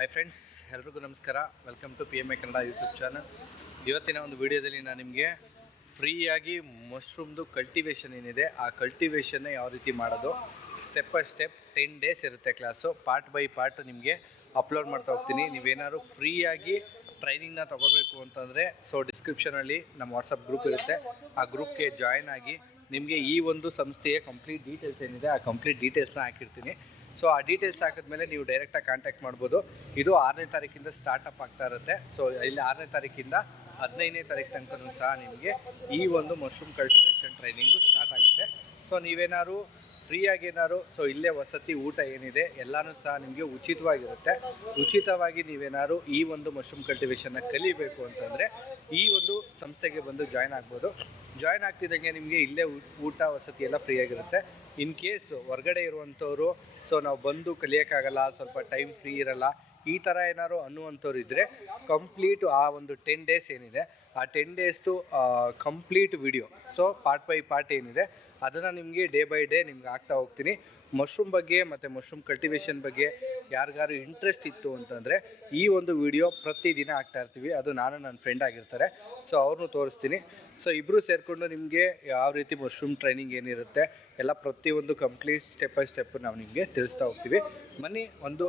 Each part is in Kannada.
ಹಾಯ್ ಫ್ರೆಂಡ್ಸ್ ಎಲ್ರಿಗೂ ನಮಸ್ಕಾರ. Welcome to P M A Kannada YouTube channel ಇವತ್ತಿನ ಒಂದು ವಿಡಿಯೋದಲ್ಲಿ ನಾನು ನಿಮಗೆ ಫ್ರೀಯಾಗಿ ಮಶ್ರೂಮ್ದು ಕಲ್ಟಿವೇಷನ್ ಏನಿದೆ, ಆ ಕಲ್ಟಿವೇಷನ್ನ ಯಾವ ರೀತಿ ಮಾಡೋದು step by step ten days ಇರುತ್ತೆ ಕ್ಲಾಸು ಪಾರ್ಟ್ ಬೈ ಪಾರ್ಟ್ ನಿಮಗೆ ಅಪ್ಲೋಡ್ ಮಾಡ್ತಾ ಹೋಗ್ತೀನಿ. ನೀವೇನಾದ್ರು ಫ್ರೀಯಾಗಿ ಟ್ರೈನಿಂಗ್ನ ತೊಗೋಬೇಕು ಅಂತಂದರೆ ಸೊ ಡಿಸ್ಕ್ರಿಪ್ಷನಲ್ಲಿ ನಮ್ಮ ವಾಟ್ಸಪ್ ಗ್ರೂಪ್ ಇರುತ್ತೆ. ಆ ಗ್ರೂಪ್ಗೆ ಜಾಯ್ನ್ ಆಗಿ ನಿಮಗೆ ಈ ಒಂದು ಸಂಸ್ಥೆಯ ಕಂಪ್ಲೀಟ್ ಡೀಟೇಲ್ಸ್ ಏನಿದೆ, ಆ ಕಂಪ್ಲೀಟ್ ಡೀಟೇಲ್ಸ್ನ ಹಾಕಿರ್ತೀನಿ. ಸೊ ಆ ಡೀಟೇಲ್ಸ್ ಹಾಕಿದ್ಮೇಲೆ ನೀವು ಡೈರೆಕ್ಟಾಗಿ ಕಾಂಟ್ಯಾಕ್ಟ್ ಮಾಡ್ಬೋದು. ಇದು ಆರನೇ ತಾರೀಕಿಂದ ಸ್ಟಾರ್ಟಪ್ ಆಗ್ತಾ ಇರುತ್ತೆ. ಸೊ ಇಲ್ಲಿ ಆರನೇ ತಾರೀಕಿಂದ ಹದಿನೈದನೇ ತಾರೀಕು ತನಕ ಸಹ ನಿಮಗೆ ಈ ಒಂದು ಮಶ್ರೂಮ್ ಕಲ್ಟಿವೇಷನ್ ಟ್ರೈನಿಂಗು ಸ್ಟಾರ್ಟ್ ಆಗುತ್ತೆ. ಸೊ ನೀವೇನಾದ್ರು ಫ್ರೀಯಾಗಿ ಏನಾದ್ರು ಸೊ ಇಲ್ಲೇ ವಸತಿ, ಊಟ ಏನಿದೆ, ಎಲ್ಲನೂ ಸಹ ನಿಮಗೆ ಉಚಿತವಾಗಿರುತ್ತೆ. ಉಚಿತವಾಗಿ ನೀವೇನಾದ್ರು ಈ ಒಂದು ಮಶ್ರೂಮ್ ಕಲ್ಟಿವೇಷನ್ನ ಕಲಿಬೇಕು ಅಂತಂದರೆ ಈ ಒಂದು ಸಂಸ್ಥೆಗೆ ಬಂದು ಜಾಯ್ನ್ ಆಗ್ಬೋದು. ಜಾಯ್ನ್ ಆಗ್ತಿದ್ದಂಗೆ ನಿಮಗೆ ಇಲ್ಲೇ ಊಟ, ವಸತಿ ಎಲ್ಲ ಫ್ರೀಯಾಗಿರುತ್ತೆ ಇನ್ ಕೇಸ್ ಹೊರಗಡೆ ಇರುವಂಥವ್ರು ಸೊ ನಾವು ಬಂದು ಕಲಿಯೋಕ್ಕಾಗಲ್ಲ, ಸ್ವಲ್ಪ ಟೈಮ್ ಫ್ರೀ ಇರಲ್ಲ, ಈ ಥರ ಏನಾದ್ರು ಅನ್ನುವಂಥವ್ರು ಇದ್ದರೆ ಕಂಪ್ಲೀಟ್ ಆ ಒಂದು ಟೆನ್ ಡೇಸ್ ಏನಿದೆ. ಆ ten ಡೇಸ್ದು complete video so part by part ಏನಿದೆ. ಅದನ್ನು ನಿಮಗೆ ಡೇ ಬೈ ಡೇ ನಿಮ್ಗೆ ಆಗ್ತಾ ಹೋಗ್ತೀನಿ. ಮಶ್ರೂಮ್ ಬಗ್ಗೆ ಮತ್ತು ಮಶ್ರೂಮ್ ಕಲ್ಟಿವೇಷನ್ ಬಗ್ಗೆ ಯಾರಿಗಾರು ಇಂಟ್ರೆಸ್ಟ್ ಇತ್ತು ಅಂತಂದರೆ ಈ ಒಂದು ವಿಡಿಯೋ ಪ್ರತಿದಿನ ಆಗ್ತಾ ಇರ್ತೀವಿ. ಅದು ನಾನು ನನ್ನ ಫ್ರೆಂಡ್ ಆಗಿರ್ತಾರೆ. ಸೊ ಅವ್ರನ್ನೂ ತೋರಿಸ್ತೀನಿ. ಸೊ ಇಬ್ಬರು ಸೇರಿಕೊಂಡು ನಿಮಗೆ ಯಾವ ರೀತಿ ಮಶ್ರೂಮ್ ಟ್ರೈನಿಂಗ್ ಏನಿರುತ್ತೆ, ಎಲ್ಲ ಪ್ರತಿಯೊಂದು ಕಂಪ್ಲೀಟ್ ಸ್ಟೆಪ್ ಬೈ ಸ್ಟೆಪ್ ನಾವು ನಿಮಗೆ ತಿಳಿಸ್ತಾ ಹೋಗ್ತೀವಿ. ಬನ್ನಿ, ಒಂದು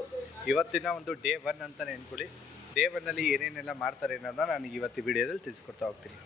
ಇವತ್ತಿನ ಒಂದು ಡೇ ಒನ್ ಅಂತಲೇ ಅಂದ್ಕೊಳ್ಳಿ ಡೇ ಒನ್ನಲ್ಲಿ ಏನೇನೆಲ್ಲ ಮಾಡ್ತಾರೆ ಅನ್ನೋದನ್ನ ನಾನು ಇವತ್ತು ವಿಡಿಯೋದಲ್ಲಿ ತಿಳಿಸ್ಕೊಡ್ತಾ ಹೋಗ್ತೀನಿ.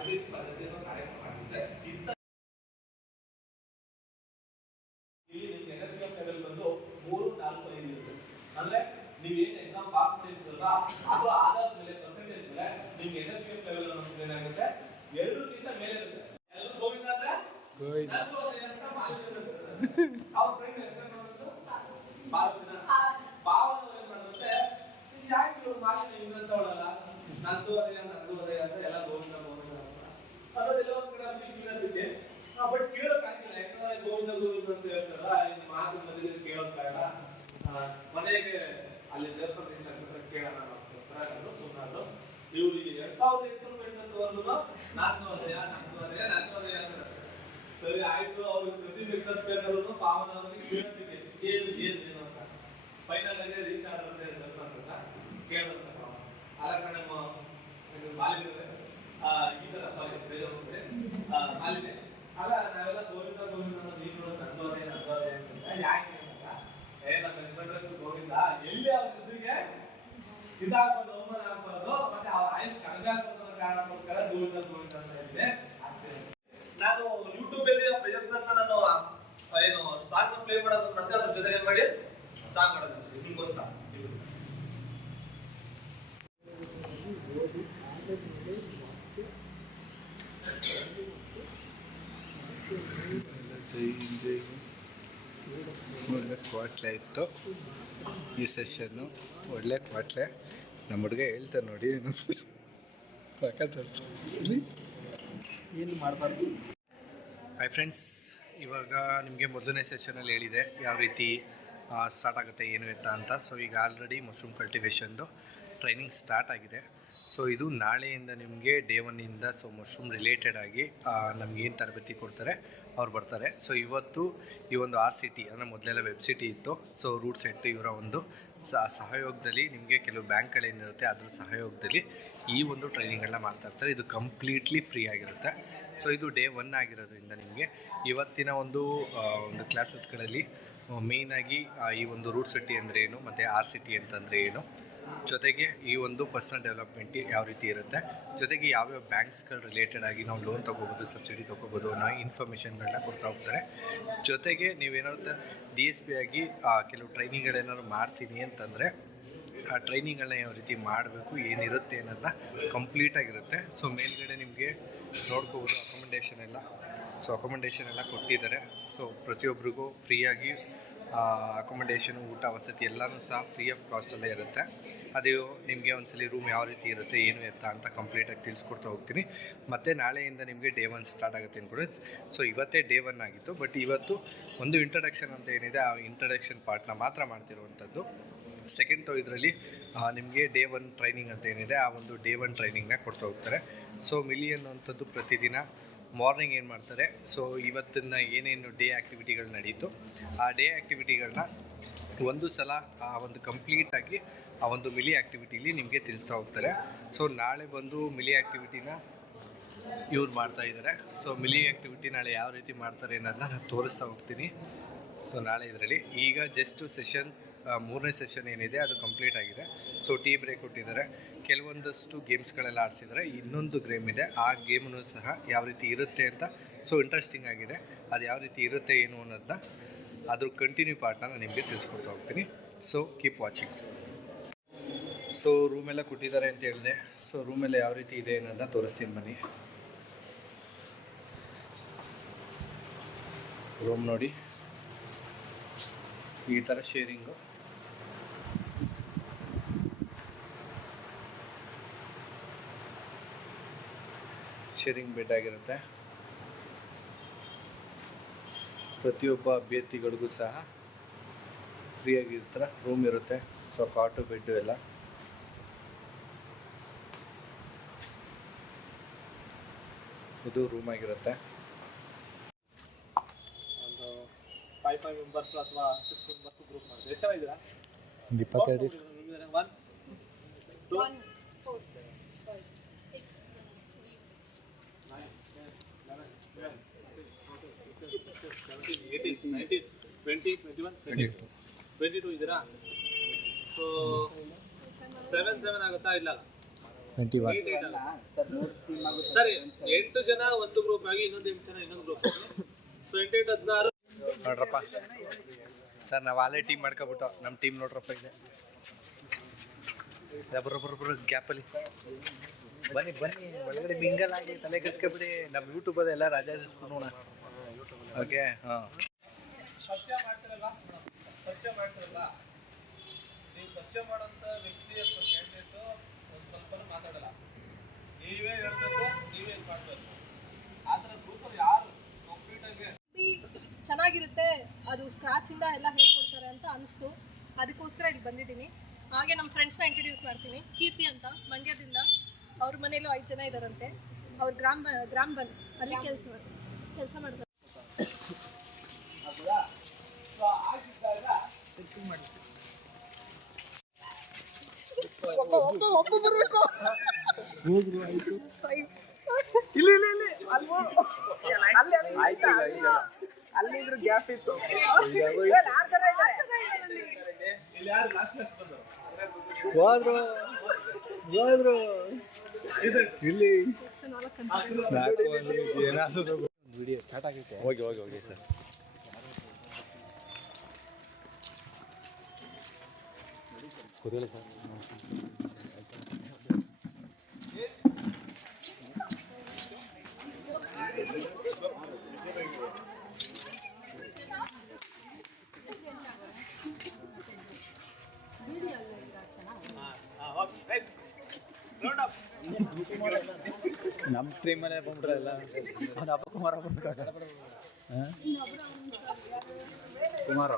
ತರಬೇತಿ ಪದ್ಧತಿಯನ್ನು ಕಾರ್ಯಕ್ರಮ ಆಗಿದೆ ಇಂಥ ಇಲ್ಲಿ ನಿಮ್ಗೆ ಎನ್ ಎಸ್ ಲೆವೆಲ್ ಬಂದು ಮೂರು ನಾಲ್ಕು ಐದು ಇರುತ್ತೆ ಅಂದ್ರೆ ನೀವು ಏನ್ ಎಕ್ಸಾಮ್ ಪಾಸ್ ಮಾಡಿರ್ತೀರಲ್ಲ ಅದು ಆಧಾರದ ಮೇಲೆ ಪರ್ಸೆಂಟೇಜ್ ಮೇಲೆ ನಿಮ್ಗೆ ಎನ್ ಎಸ್ ಲೆವೆಲ್ ಅನ್ನೋದು ಏನಾಗುತ್ತೆ ಎರಡಕ್ಕಿಂತ ಮೇಲೆ ಇರುತ್ತೆ ಎಲ್ಲರೂ ಗೋವಿಂದ ಅಂದ್ರೆ ಅವ್ರ ಫ್ರೆಂಡ್ ಹೆಸರು ಪಾರ್ವತಿನ ಅವ್ರು ಏನ್ ಮಾಡಿದ್ರೆ ಯಾಕೆ ಇವ್ರು ಮಾಲಿನ್ಯ ಹಿಂಗ್ ಅಂತ ಅವಳಲ್ಲ ನಂದು ಅದೇ ನಂದು ಅದೇ ಅಂತ ಎಲ್ಲ ಗೋವಿಂದ ಗೋವಿಂದ ಅದೆಲ್ಲ ಒಂದ್ ಕಡೆ ಕ್ಯೂರಿಯಾಸಿಟಿ ಬಟ್ ಕೇಳಕ್ ಆಗಿಲ್ಲ ಯಾಕಂದ್ರೆ ಗೋವಿಂದ ಗೋವಿಂದ ಅಂತ ಹೇಳ್ತಾರಲ್ಲ ಮಾತು ಮಧ್ಯದಲ್ಲಿ ಕೇಳೋಕ್ಕಾಗಲ್ಲ ಆ, ಮನೆಗೆ ಅಲ್ಲಿ ದೇವಸ್ಥಾನ ರೀಚ್ ಆಗ್ಬಿಟ್ರೆ ಕೇಳೋಣ ಅನ್ನೋದಕ್ಕೋಸ್ಕರ ನಾನು ಸುಮ್ಮನಾದ್ರು ಇವ್ರು ಈಗ ಎರಡ್ ಸಾವಿರದ ಎಂಟುನೂರ ಎಂಟತ್ತುವರೆಗೂ ನಾಲ್ಕು ಅದೇ ನಾಲ್ಕು ಅದೇ ನಾಲ್ಕು ಅದೇ ಅಂತಾರೆ ಸರಿ ಆಯ್ತು. ಅವ್ರಿಗೆ ಪ್ರತಿ ಅಂತ ಬೇಕಾದ್ರೂ ಪಾವನ ಅವರಿಗೆ ಕ್ಯೂರಿಯಾಸಿಟಿ ಏನು ಏನು ಏನು ಅಂತ. ಫೈನಲ್ ಆಗಿ ರೀಚ್ ಆದ್ರೆ ದೇವಸ್ಥಾನ ಅಂತ ಕೇಳಿದಂತ ಪಾವನ ಅಲ್ಲ ಕಣಮ್ಮ ಆ, ಈ ಸಾರಿ ಬೇಜಾರು ಅಲ್ಲಿದೆ ಅಲ್ಲ, ನಾವೆಲ್ಲ ಗೋವಿಂದ ಗೋವಿಂದ ಅನ್ನೋದು ಅದೇ ಅಂತ ಯಾಕೆ ಏ ನಮ್ಮ ಯಜಮಾನ್ರ ಹೆಸರು ಗೋವಿಂದ, ಎಲ್ಲಿ ಅವ್ರ ಹೆಸರಿಗೆ? ಇದಾಗ್ಬೋದು ಅವಮಾನ ಆಗ್ಬಾರ್ದು ಮತ್ತೆ ಅವ್ರ ಆಯುಷ್ ಕಡಿಮೆ ಆಗ್ಬಾರ್ದು ಅನ್ನೋ ಕಾರಣಕ್ಕೋಸ್ಕರ ಗೋವಿಂದ ಗೋವಿಂದ ಅಂತ ಹೇಳಿದೆ ನಾನು ಯೂಟ್ಯೂಬ್ ಅಲ್ಲಿ ನಾನು ಏನು ಸಾಂಗ್ ಪ್ಲೇ ಮಾಡೋದು ಮತ್ತೆ ಅದ್ರ ಜೊತೆ ಏನ್ ಮಾಡಿ ಸಾಂಗ್ ಮಾಡೋದು ನಿಮ್ಗೊಂದು ಸಾಂಗ್ ಜೈ ಜೈ ಒಳ್ಳೆ ಕ್ವಾಟ್ಲೆ ಇತ್ತು. ಈ ಸೆಷನ್ನು ಒಳ್ಳೆ ಕ್ವಾಟ್ಲೆ ನಮ್ಮ ಹುಡುಗ ಹೇಳ್ತಾರೆ ನೋಡಿ ಸರಿ? ಏನು ಮಾಡಬಾರ್ದು? ಹಾಯ್ ಫ್ರೆಂಡ್ಸ್ ಇವಾಗ ನಿಮಗೆ ಮೊದಲನೇ ಸೆಷನಲ್ಲಿ ಹೇಳಿದೆ ಯಾವ ರೀತಿ ಸ್ಟಾರ್ಟ್ ಆಗುತ್ತೆ ಏನು ಎತ್ತ ಅಂತ. ಸೊ ಈಗ ಆಲ್ರೆಡಿ ಮಶ್ರೂಮ್ ಕಲ್ಟಿವೇಶನ್ದು ಟ್ರೈನಿಂಗ್ ಸ್ಟಾರ್ಟ್ ಆಗಿದೆ. ಸೊ ಇದು ನಾಳೆಯಿಂದ ನಿಮಗೆ ಡೇ ಒನ್ನಿಂದ ಸೊ ಮಶ್ರೂಮ್ ರಿಲೇಟೆಡ್ ಆಗಿ ನಮಗೇನು ತರಬೇತಿ ಕೊಡ್ತಾರೆ ಅವ್ರು ಬರ್ತಾರೆ. ಸೊ ಇವತ್ತು ಈ ಒಂದು ಆರ್ ಸಿ ಟಿ ಅಂದರೆ ಮೊದಲೆಲ್ಲ ವೆಬ್ ಸಿಟಿ ಇತ್ತು. ಸೊ ರೂಟ್ ಸೆಟ್ ಇವರ ಒಂದು ಸಹಯೋಗದಲ್ಲಿ ನಿಮಗೆ ಕೆಲವು ಬ್ಯಾಂಕ್ಗಳೇನಿರುತ್ತೆ ಅದ್ರ ಸಹಯೋಗದಲ್ಲಿ ಈ ಒಂದು ಟ್ರೈನಿಂಗ್ಗಳನ್ನ ಮಾಡ್ತಾ ಇರ್ತಾರೆ. ಇದು ಕಂಪ್ಲೀಟ್ಲಿ ಫ್ರೀ ಆಗಿರುತ್ತೆ. ಸೊ ಇದು ಡೇ ಒನ್ ಆಗಿರೋದ್ರಿಂದ ನಿಮಗೆ ಇವತ್ತಿನ ಒಂದು ಒಂದು ಕ್ಲಾಸಸ್ಗಳಲ್ಲಿ ಮೇಯ್ನಾಗಿ ಈ ಒಂದು ರೂಟ್ ಸಿಟಿ ಅಂದರೆ ಏನು, ಮತ್ತು ಆರ್ ಸಿಟಿ ಅಂತಂದರೆ ಏನು ಜೊತೆಗೆ ಈ ಒಂದು ಪರ್ಸನಲ್ ಡೆವಲಪ್ಮೆಂಟ್ ಯಾವ ರೀತಿ ಇರುತ್ತೆ? ಜೊತೆಗೆ ಯಾವ್ಯಾವ ಬ್ಯಾಂಕ್ಸ್ಗಳು ರಿಲೇಟೆಡ್ ಆಗಿ ನಾವು ಲೋನ್ ತೊಗೋಬೋದು, ಸಬ್ಸಿಡಿ ತೊಗೋಬೋದು ಅನ್ನೋ ಇನ್ಫಾರ್ಮೇಷನ್ಗಳನ್ನ ಕೊಡ್ತಾ ಹೋಗ್ತಾರೆ. ಜೊತೆಗೆ ನೀವೇನಾದ್ರು ಡಿ ಎಸ್ ಪಿ ಆಗಿ ಕೆಲವು ಟ್ರೈನಿಂಗ್ಗಳೇನಾದ್ರು ಮಾಡ್ತೀನಿ ಅಂತಂದರೆ, ಆ ಟ್ರೈನಿಂಗ್ಗಳನ್ನ ಯಾವ ರೀತಿ ಮಾಡಬೇಕು, ಏನಿರುತ್ತೆ ಅನ್ನೋದನ್ನ ಕಂಪ್ಲೀಟಾಗಿರುತ್ತೆ. ಸೊ, ಮೇಲ್ಗಡೆ ನಿಮಗೆ ನೋಡ್ಕೋಬೋದು ಅಕೊಮಂಡೇಷನ್ ಎಲ್ಲ. ಸೊ ಅಕೊಮಂಡೇಷನ್ ಎಲ್ಲ ಕೊಟ್ಟಿದ್ದಾರೆ. ಸೊ ಪ್ರತಿಯೊಬ್ಬರಿಗೂ ಫ್ರೀಯಾಗಿ ಅಕೊಮಂಡೇಷನು ಊಟ, ವಸತಿ ಎಲ್ಲನೂ ಸಹ ಫ್ರೀ ಆಫ್ ಕಾಸ್ಟಲ್ಲೇ ಇರುತ್ತೆ. ಅದು ನಿಮಗೆ ಒಂದ್ಸಲಿ ರೂಮ್ ಯಾವ ರೀತಿ ಇರುತ್ತೆ, ಏನು ಎತ್ತ ಅಂತ ಕಂಪ್ಲೀಟಾಗಿ ತಿಳಿಸ್ಕೊಡ್ತಾ ಹೋಗ್ತೀನಿ. ಮತ್ತು ನಾಳೆಯಿಂದ ನಿಮಗೆ ಡೇ ಒನ್ ಸ್ಟಾರ್ಟ್ ಆಗುತ್ತೆ ಅಂದ್ಕೊಡಿ ಸೊ ಇವತ್ತೇ ಡೇ ಒನ್ ಆಗಿತ್ತು ಬಟ್ ಇವತ್ತು ಒಂದು ಇಂಟ್ರಡಕ್ಷನ್ ಅಂತ ಏನಿದೆ, ಆ ಇಂಟ್ರಡಕ್ಷನ್ ಪಾರ್ಟ್ನ ಮಾತ್ರ ಮಾಡ್ತಿರುವಂಥದ್ದು. ಸೆಕೆಂಡ್ ಇದರಲ್ಲಿ ನಿಮಗೆ ಡೇ ಒನ್ ಟ್ರೈನಿಂಗ್ ಅಂತ ಏನಿದೆ, ಆ ಒಂದು ಡೇ ಒನ್ ಟ್ರೈನಿಂಗ್ನ ಕೊಡ್ತಾ ಹೋಗ್ತಾರೆ. ಸೊ ಮಿಲಿ ಅನ್ನುವಂಥದ್ದು ಪ್ರತಿದಿನ ಮಾರ್ನಿಂಗ್ ಏನು ಮಾಡ್ತಾರೆ? ಸೊ ಇವತ್ತಿನ ಏನೇನು ಡೇ ಆ್ಯಕ್ಟಿವಿಟಿಗಳು ನಡೀತು? ಆ ಡೇ ಆ್ಯಕ್ಟಿವಿಟಿಗಳನ್ನ ಒಂದು ಸಲ, ಆ ಒಂದು ಕಂಪ್ಲೀಟಾಗಿ ಆ ಒಂದು ಮಿಲಿ ಆ್ಯಕ್ಟಿವಿಟಿಲಿ ನಿಮಗೆ ತಿಳಿಸ್ತಾ ಹೋಗ್ತಾರೆ. ಸೊ ನಾಳೆ ಬಂದು ಮಿಲಿ ಆ್ಯಕ್ಟಿವಿಟಿನ ಇವ್ರು ಮಾಡ್ತಾ ಇದ್ದಾರೆ ಸೊ ಮಿಲಿ ಆ್ಯಕ್ಟಿವಿಟಿ ನಾಳೆ ಯಾವ ರೀತಿ ಮಾಡ್ತಾರೆ ಅನ್ನೋದನ್ನ ನಾನು ತೋರಿಸ್ತಾ ಹೋಗ್ತೀನಿ. ಸೊ ನಾಳೆ ಇದರಲ್ಲಿ. ಈಗ ಜಸ್ಟ್ ಸೆಷನ್ ಮೂರನೇ ಸೆಷನ್ ಏನಿದೆ, ಅದು ಕಂಪ್ಲೀಟ್ ಆಗಿದೆ. ಸೊ ಟೀ ಬ್ರೇಕ್ ಕೊಟ್ಟಿದ್ದಾರೆ. ಕೆಲವೊಂದಷ್ಟು ಗೇಮ್ಸ್ಗಳೆಲ್ಲ ಆಡಿಸಿದರೆ. ಇನ್ನೊಂದು ಗೇಮ್ ಇದೆ. ಆ ಗೇಮನ್ನು ಸಹ ಯಾವ ರೀತಿ ಇರುತ್ತೆ ಅಂತ ಸೊ ಇಂಟ್ರೆಸ್ಟಿಂಗ್ ಆಗಿದೆ. ಅದು ಯಾವ ರೀತಿ ಇರುತ್ತೆ, ಏನು ಅನ್ನೋದನ್ನ ಅದ್ರ ಕಂಟಿನ್ಯೂ ಪಾರ್ಟ್ನ ನಾನು ನಿಮಗೆ ತಿಳಿಸ್ಕೊಡ್ತಾ ಹೋಗ್ತೀನಿ. ಸೊ ಕೀಪ್ ವಾಚಿಂಗ್ ಸೊ ರೂಮೆಲ್ಲ ಕೊಟ್ಟಿದ್ದಾರೆ ಅಂತ ಹೇಳಿದೆ. ಸೊ ರೂಮೆಲ್ಲ ಯಾವ ರೀತಿ ಇದೆ ಅನ್ನೋದನ್ನ ತೋರಿಸ್ತೀನಿ ಬನ್ನಿ. ರೂಮ್ ನೋಡಿ. ಈ ಥರ ಶೇರಿಂಗು ಶೇರಿಂಗ್ ಬೆಡ್ ಆಗಿರುತ್ತೆ. ಪ್ರತಿಯೊಬ್ಬ ಅಭ್ಯರ್ಥಿಗಳಿಗೂ ಸಹ ಫ್ರೀಯಾಗಿ ಇರ್ತಾರೆ ರೂಮ್ ಇರುತ್ತೆ. ಸೊ ಕಾಟು ಬೆಡ್ಡು ಎಲ್ಲ. ಇದು ರೂಮ್ ಆಗಿರುತ್ತೆ. ಒಂದು ಫೈವ್ ಫೈವ್ ಮೆಂಬರ್ಸ್ ಅಥವಾ ಸಿಕ್ಸ್ ಮೆಂಬರ್ಸ್ ಗ್ರೂಪ್ ಮಾಡಿದ್ರೆ ಎಷ್ಟು ಜನ ಇದ್ದೀರಾ? ಒಂದು ಇಪ್ಪತ್ತೆರಡು. One two eighteen nineteen twenty twenty one twenty two twenty two ಇದ್ದೀರಾ ಸೊ ಸೆವೆನ್ ಸೆವೆನ್ ಆಗುತ್ತಾ? ಇಲ್ಲ ಸರಿ ಎಂಟು ಜನ ಒಂದು ಗ್ರೂಪ್ ಆಗಿ ಇನ್ನೊಂದು ಎಂಟು ಜನ ಇನ್ನೊಂದು ಗ್ರೂಪ್ ಸೊ ಎಂಟೆಂಟು ಎಂಟು ಹದಿನಾರು. ನೋಡ್ರಪ್ಪ. ಸರ್ ನಾವು ಅಲ್ಲೇ ಟೀಮ್ ಮಾಡ್ಕೊಬಿಟ್ಟು ನಮ್ಮ ಟೀಮ್ ನೋಡ್ರಪ್ಪ ಇದೆ ಬರೋಬ್ಬರೊಬ್ಬರು ಗ್ಯಾಪಲ್ಲಿ ಬನ್ನಿ ಬನ್ನಿ ಒಳಗಡೆ ಮಿಂಗಲ್ ಆಗಿ ತಲೆ ಕಸ್ಕೊಬಿಡಿ ನಮ್ಮ ಯೂಟ್ಯೂಬಲ್ಲಿ ಎಲ್ಲ ರಾಜಾಜಿಸ್ಕೊಂಡು ನೋಡೋಣ. ಓಕೆ ಹಾಂ. ಪರಿಚಯ ಮಾಡ್ತಿರಲ್ಲ? ಪರಿಚಯ ಮಾಡ್ತಿರಲ್ಲ? ನೀವು ಪರಿಚಯ ಮಾಡೋಂಥ ವ್ಯಕ್ತಿ ಅಥವಾ ಕ್ಯಾಂಡಿಡೇಟ್ ಒಂದು ಸ್ವಲ್ಪ ಮಾತಾಡಲ್ಲ. ನೀವೇ ಹೇಳ್ಬೇಕು ನೀವೇ ಇದು ಮಾಡಬೇಕು. ಆ ಥರ ಗ್ರೂಪಲ್ಲಿ ಯಾರು ಕಂಪ್ಲೀಟಾಗಿ ಚೆನ್ನಾಗಿರುತ್ತೆ ಅದು ಸ್ಕ್ರಾಚಿಂದ ಎಲ್ಲ ಹೇಳ್ಕೊಡ್ತಾರೆ ಅಂತ ಅನಿಸ್ತು. ಅದಕ್ಕೋಸ್ಕರ ಇಲ್ಲಿ ಬಂದಿದ್ದೀನಿ. ಹಾಗೆ ನಮ್ಮ ಫ್ರೆಂಡ್ಸ್ನ ಇಂಟ್ರೊಡ್ಯೂಸ್ ಮಾಡ್ತೀನಿ. ಕೀರ್ತಿ ಅಂತ ಮಂಡ್ಯದಿಂದ. ಅವ್ರ ಮನೇಲೂ ಐದು ಜನ ಇದ್ದಾರಂತೆ ಅವ್ರ ಗ್ರಾಮ ಗ್ರಾಮ ಗ್ರಾಮ್ ಬನ್ ಅಲ್ಲಿ ಕೆಲಸ ಕೆಲಸ ಮಾಡ್ತಾರೆ. ಅಲ್ಲಿಂದ್ರ ಗ್ಯಾಪ್ ಇತ್ತು. ಹೋದ್ರು. ಹೋದ್ರು. ಇಲ್ಲಿ. ವಿಡಿಯೋ ಸ್ಟಾರ್ಟ್ ಆಗೈತೆ ಹೋಗಿ ಹೋಗಿ ಹೋಗಿ ಸರ್. ಕೂತ್ಕೊಳ್ಳಿ ಸರ್. ನಮ್ಮ ಟೀಮಲ್ಲೇ ಬಂದ್ಬಿಟ್ರೆ ಎಲ್ಲ. ಒಂದು ಅಪ್ಪ ಕುಮಾರ ಬಂದ್ಬಿಟ್ಟ ಕುಮಾರ.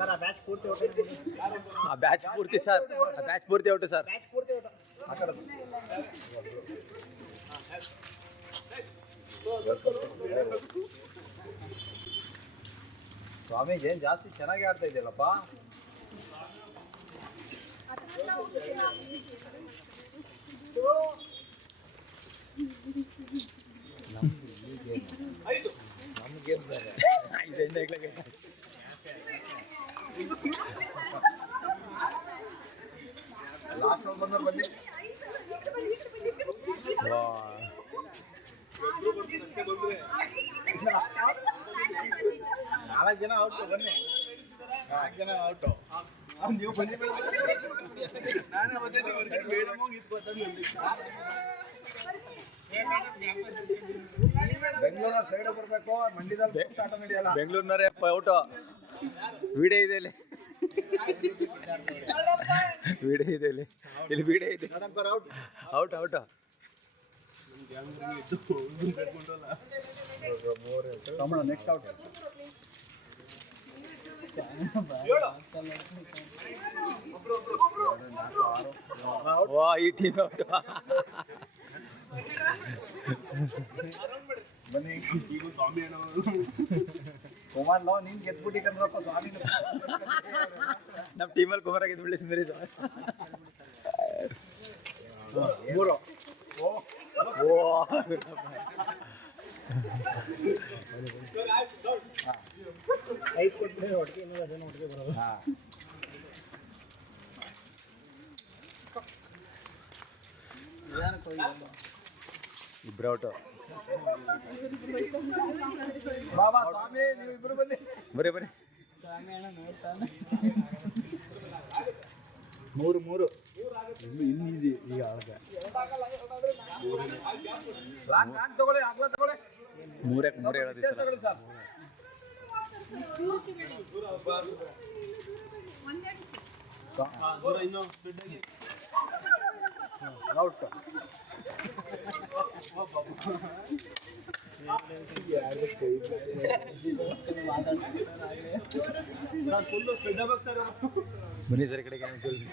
ఆ బ్యాచ్ పూర్తి సార్ ఆ బ్యాచ్ పూర్తి ఒకటి సార్ అక్కడ ಸ್ವಾಮೀಜಿ ಏನು ಜಾಸ್ತಿ ಚೆನ್ನಾಗಿ ಆಡ್ತಾ ಇದ್ದೀಯಲ್ಲಪ್ಪ ನೀವು ಬನ್ನಿ ನಾನೇ ಬಂದಿದ್ದೆ ಮೇಡಮ್ ಹೋಗಿ ಬೆಂಗಳೂರ ಸೈಡ್ ಬರಬೇಕು ಮಂಡ್ಯದಲ್ಲಿ ಸ್ಟಾರ್ಟ್ ನಡೆಯಲ್ಲ ಬೆಂಗಳೂರಿನವರೇ ಔಟು ವಿಡಿಯೋ ಇದೆ ಇಲ್ಲಿ ವಿಡಿಯೋ ಇದೆ ಇಲ್ಲಿ ಇಲ್ಲಿ ವಿಡಿಯೋ ಇದೆ ಔಟ್ ಔಟ್ ನೆಕ್ಸ್ಟ್ ಔಟ್ ವಾ ಈ ಟೀಮ್ ಔಟ್ ಬನ್ನಿ ಕುಮಾರ್ ಲೋ ನೀನ್ ಗೆದ್ಬಿಟ್ಟಿಕಂದ್ರಪ್ಪ ಸ್ವಾಮಿ ನಮ್ಮ ಟೀಮಲ್ಲಿ ಕುಮಾರ್ ಆಗಿದ್ದು ಬಿಳಿ ಸ್ಮೇರಿ ಮೂರು ಓ ಇಬ್ರು ಔಟು ಬಾಬಾ ಸ್ವಾಮಿ ನೀವು ಇಬ್ರು ಬನ್ನಿ. ಬರೀ ಬರೀ ಸ್ವಾಮಿ ಅಣ್ಣ ನೋಡ್ತಾನೆ ಮೂರು ಮೂರು. ಇನ್ನು ಈಸಿ ಈಗ ಆಗ ಲಾಂಗ್ ತಗೊಳ್ಳಿ ಆಗ್ಲ ತಗೊಳ್ಳಿ. ಮೂರೇ ಮೂರೇ ಹೇಳೋದು ಬನ್ನಿ ಸರ್ ಈ ಕಡೆಗೆ ಜಲ್ದಿ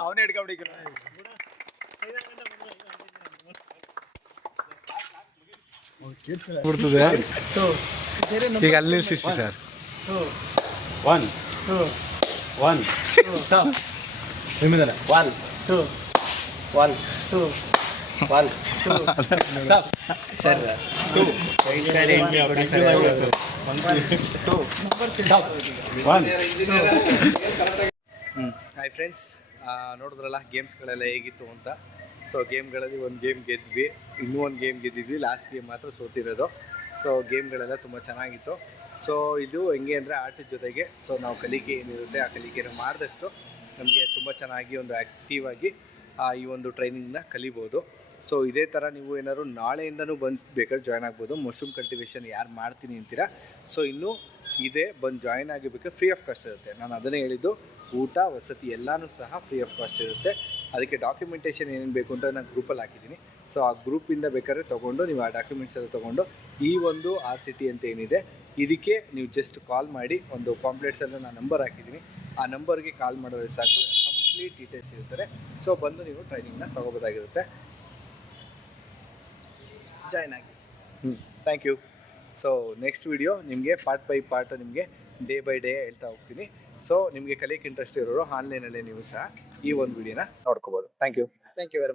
ಅವನೇ ಹಿಡ್ಕೊಂಬಿಡಿಕ ಬಿಡ್ತದೆ ಈಗ ಅಲ್ಲಿ ನಿಲ್ಸಿಸಿ sir one one ನಿಮ್ಮಿದಾನೆ one two one two one two sir one hi friends ನೋಡಿದ್ರಲ್ಲ ಗೇಮ್ಸ್ಗಳೆಲ್ಲ ಹೇಗಿತ್ತು ಅಂತ. ಸೊ ಗೇಮ್ಗಳಲ್ಲಿ ಒಂದು ಗೇಮ್ ಗೆದ್ವಿ, ಇನ್ನೂ ಒಂದು ಗೇಮ್ ಗೆದ್ದಿದ್ವಿ. ಲಾಸ್ಟ್ ಗೇಮ್ ಮಾತ್ರ ಸೋತಿರೋದು. ಸೊ ಗೇಮ್ಗಳೆಲ್ಲ ತುಂಬ ಚೆನ್ನಾಗಿತ್ತು. ಸೊ ಇದು ಹೆಂಗೆ ಅಂದರೆ ಆಟದ ಜೊತೆಗೆ ಸೊ ನಾವು ಕಲಿಕೆ ಏನಿರುತ್ತೆ, ಆ ಕಲಿಕೆನ ಮಾಡಿದಷ್ಟು ನಮಗೆ ತುಂಬ ಚೆನ್ನಾಗಿ ಒಂದು ಆ್ಯಕ್ಟಿವ್ ಆಗಿ ಈ ಒಂದು ಟ್ರೈನಿಂಗ್ನ ಕಲಿಬೋದು. ಸೊ ಇದೇ ಥರ ನೀವು ಏನಾದ್ರು ನಾಳೆಯಿಂದನೂ ಬಂದು ಬೇಕಾದ್ರೆ ಜಾಯ್ನ್ ಆಗ್ಬೋದು. ಮಶ್ರೂಮ್ ಕಲ್ಟಿವೇಷನ್ ಯಾರು ಮಾಡ್ತೀನಿ ಅಂತೀರಾ? ಸೊ ಇನ್ನೂ ಇದೆ, ಬಂದು ಜಾಯ್ನ್ ಆಗಿರ್ಬೇಕು. ಫ್ರೀ ಆಫ್ ಕಾಸ್ಟ್ ಇರುತ್ತೆ. ನಾನು ಅದನ್ನೇ ಹೇಳಿದ್ದು. ಊಟ, ವಸತಿ ಎಲ್ಲನೂ ಸಹ ಫ್ರೀ ಆಫ್ ಕಾಸ್ಟ್ ಇರುತ್ತೆ. ಅದಕ್ಕೆ ಡಾಕ್ಯುಮೆಂಟೇಷನ್ ಏನೇನು ಬೇಕು ಅಂತ ನಾನು ಗ್ರೂಪಲ್ಲಿ ಹಾಕಿದ್ದೀನಿ. ಸೊ ಆ ಗ್ರೂಪಿಂದ ಬೇಕಾದ್ರೆ ತೊಗೊಂಡು ನೀವು ಆ ಡಾಕ್ಯುಮೆಂಟ್ಸ್ ಎಲ್ಲ ತೊಗೊಂಡು ಈ ಒಂದು ಆರ್ ಸಿ ಟಿ ಅಂತ ಏನಿದೆ, ಇದಕ್ಕೆ ನೀವು ಜಸ್ಟ್ ಕಾಲ್ ಮಾಡಿ ಒಂದು ಪಾಂಪ್ಲೆಟ್ಸ್ ಎಲ್ಲ ನಾನು ನಂಬರ್ ಹಾಕಿದ್ದೀನಿ. ಆ ನಂಬರ್ಗೆ ಕಾಲ್ ಮಾಡಿದ್ರೆ ಸಾಕು. ಕಂಪ್ಲೀಟ್ ಡೀಟೇಲ್ಸ್ ಇರ್ತಾರೆ ಸೊ ಬಂದು ನೀವು ಟ್ರೈನಿಂಗ್ನ ತೊಗೋಬೋದಾಗಿರುತ್ತೆ. ಜಾಯ್ನ್ ಆಗಿ. ಹ್ಞೂ thank you so next video ನಿಮಗೆ ಪಾರ್ಟ್ ಬೈ ಪಾರ್ಟ್ ನಿಮಗೆ ಡೇ ಬೈ ಡೇ ಹೇಳ್ತಾ ಹೋಗ್ತೀನಿ. ಸೊ ನಿಮಗೆ ಕಲಿಯಕ್ಕೆ ಇಂಟ್ರೆಸ್ಟ್ ಇರೋರು ಆನ್ಲೈನಲ್ಲೇ ನೀವು ಸಹ ಈ ಒಂದು ವಿಡಿಯೋನ ನೋಡ್ಕೋಬೋದು. Thank you thank you very